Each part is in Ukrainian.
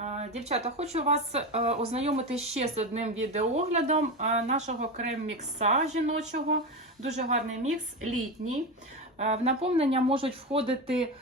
Е, Дівчата, хочу вас е, ознайомити ще з одним відеооглядом е, нашого крем-мікса жіночого. Дуже гарний мікс, літній. В наповнення можуть входити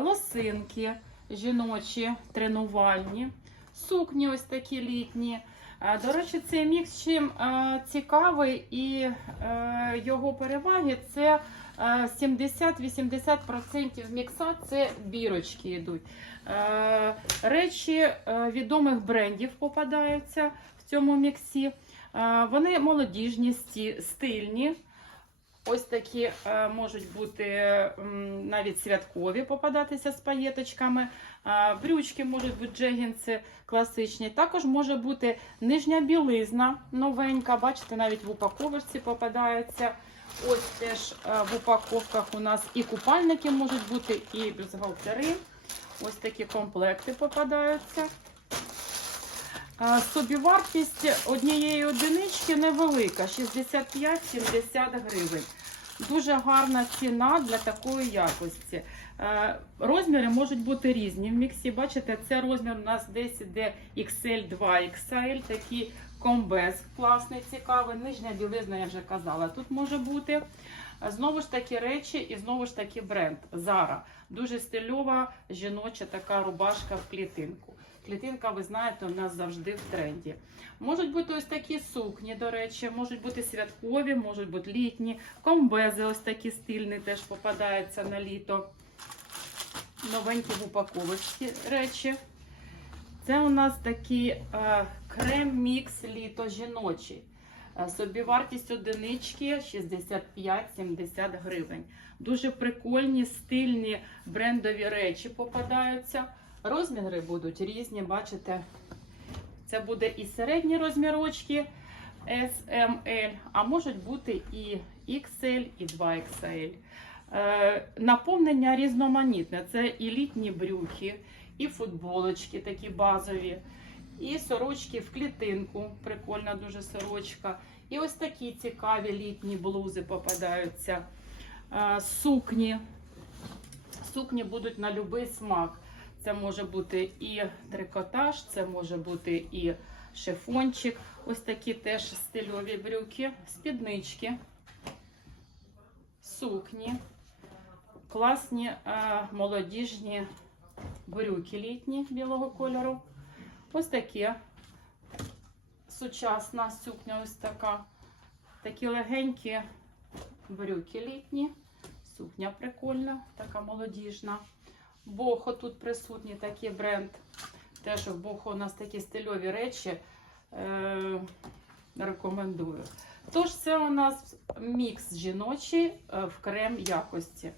лосинки жіночі, тренувальні, сукні ось такі літні. Е, До речі, цей мікс чим е, цікавий і е, його переваги це е, 70-80% мікса це бірочки йдуть. Е, Речі е, відомих брендів попадаються в цьому міксі. Е, Вони молодіжні, стильні. Ось такі е, можуть бути навіть святкові попадатися з паєточками. Брючки можуть бути джегінси класичні. Також може бути нижня білизна новенька. Бачите, навіть в упаковочці попадаються. Ось теж е, в упаковках у нас і купальники можуть бути, і бюстгальтери. Ось такі комплекти попадаються. А, Собівартість однієї одинички невелика 65-70 гривень. Дуже гарна ціна для такої якості. Е, Розміри можуть бути різні в міксі. Бачите, це розмір у нас десь іде XL 2XL, такий комбез класний, цікавий. Нижня білизна, я вже казала, тут може бути. Е, Знову ж таки речі і знову ж таки бренд Zara. Дуже стильова жіноча така рубашка в клітинку. Клітинка, ви знаєте, у нас завжди в тренді. Можуть бути ось такі сукні, до речі, можуть бути святкові, можуть бути літні, комбези, ось такі стильні, теж попадаються на літо. Новенькі в упаковочці речі. Це у нас такий е, крем-мікс літо жіночий. Е, Собівартість одинички 65-70 гривень. Дуже прикольні, стильні брендові речі попадаються. Розміри будуть різні, бачите. Це буде і середні розмірочки S, M, L, а можуть бути і XL, і 2XL. Е, наповнення різноманітне. Це і літні брюки, і футболочки такі базові, і сорочки в клітинку. Прикольна дуже сорочка. І ось такі цікаві літні блузи попадаються. Е, сукні. Сукні будуть на будь-який смак. Це може бути і трикотаж, це може бути і шифончик. Ось такі теж стильові брюки, спіднички, сукні, класні е, молодіжні брюки літні білого кольору. Ось таке сучасна сукня, ось така. Такі легенькі брюки літні. Сукня прикольна, така молодіжна. Бохо тут присутній такий бренд. Теж в Бохо у нас такі стильові речі. Е, рекомендую. Тож, це у нас мікс жіночий е, в крем якості.